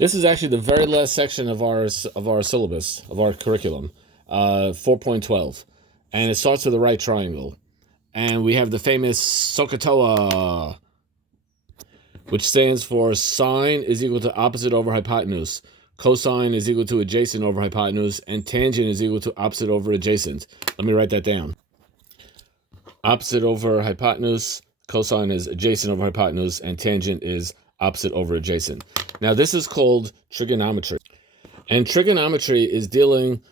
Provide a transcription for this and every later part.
This is actually the very last section of our syllabus, of our curriculum, 4.12. And it starts with the right triangle. And we have the famous SOHCAHTOA, which stands for sine is equal to opposite over hypotenuse, cosine is equal to adjacent over hypotenuse, and tangent is equal to opposite over adjacent. Let me write that down. Opposite over hypotenuse, cosine is adjacent over hypotenuse, and tangent is opposite over adjacent. Now, this is called trigonometry. And trigonometry is dealing...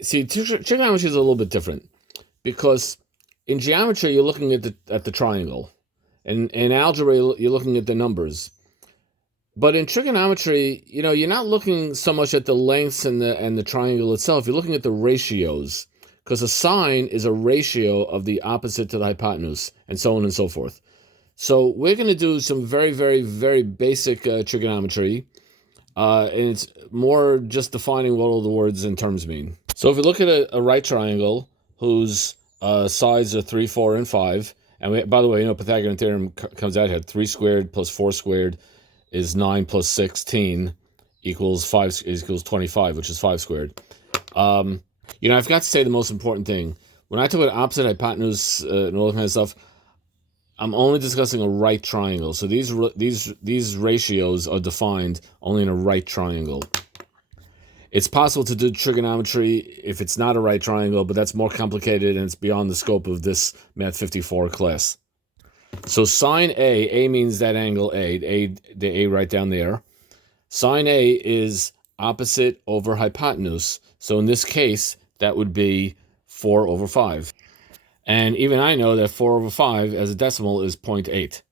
See, trigonometry is a little bit different, because in geometry, you're looking at the triangle. And in algebra, you're looking at the numbers. But in trigonometry, you're not looking so much at the lengths and the triangle itself. You're looking at the ratios, because a sine is a ratio of the opposite to the hypotenuse, and so on and so forth. So we're going to do some very, very, very basic trigonometry, and it's more just defining what all the words and terms mean. So if we look at a right triangle whose sides are 3, 4, and 5, and by the way, Pythagorean theorem comes out here: 3 squared plus 4 squared is 9 plus 16 equals 25, which is 5 squared. I forgot to say the most important thing. When I talk about opposite, hypotenuse, and all that kind of stuff, I'm only discussing a right triangle. So these ratios are defined only in a right triangle. It's possible to do trigonometry if it's not a right triangle, but that's more complicated and it's beyond the scope of this Math 54 class. So sine A means that angle the A right down there. Sine A is opposite over hypotenuse. So in this case, that would be 4 over 5. And even I know that 4 over 5 as a decimal is 0.8.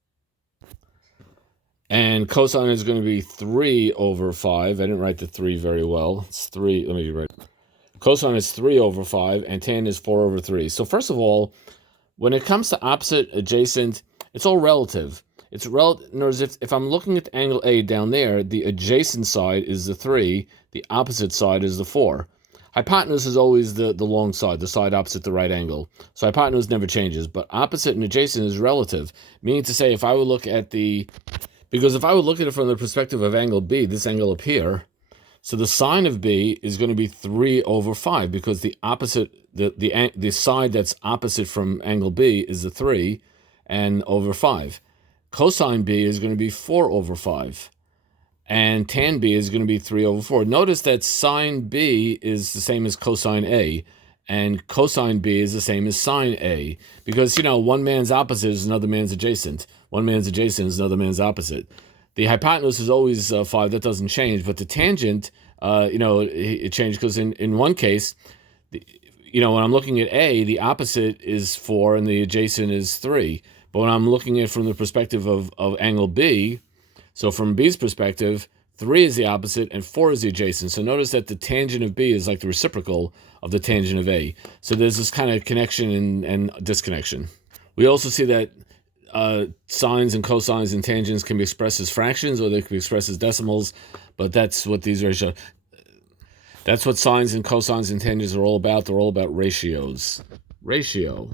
And cosine is going to be 3 over 5. I didn't write the 3 very well. It's 3. Let me write. Cosine is 3 over 5, and tan is 4 over 3. So first of all, when it comes to opposite, adjacent, it's all relative. It's relative. In other words, if I'm looking at the angle A down there, the adjacent side is the 3. The opposite side is the 4. Hypotenuse is always the long side, the side opposite the right angle. So hypotenuse never changes, but opposite and adjacent is relative. Meaning to say, if I would look at it from the perspective of angle B, this angle up here, so the sine of B is going to be 3 over 5, because the opposite, the side that's opposite from angle B is the 3 and over 5. Cosine B is going to be 4 over 5. And tan B is going to be 3 over 4. Notice that sine B is the same as cosine A, and cosine B is the same as sine A, because, one man's opposite is another man's adjacent. One man's adjacent is another man's opposite. The hypotenuse is always 5. That doesn't change. But the tangent, it changed, because in one case, when I'm looking at A, the opposite is 4 and the adjacent is 3. But when I'm looking at it from the perspective of angle B, so from B's perspective, 3 is the opposite and 4 is the adjacent. So notice that the tangent of B is like the reciprocal of the tangent of A. So there's this kind of connection and disconnection. We also see that sines and cosines and tangents can be expressed as fractions, or they can be expressed as decimals, but that's what these ratios... That's what sines and cosines and tangents are all about. They're all about ratios. Ratio.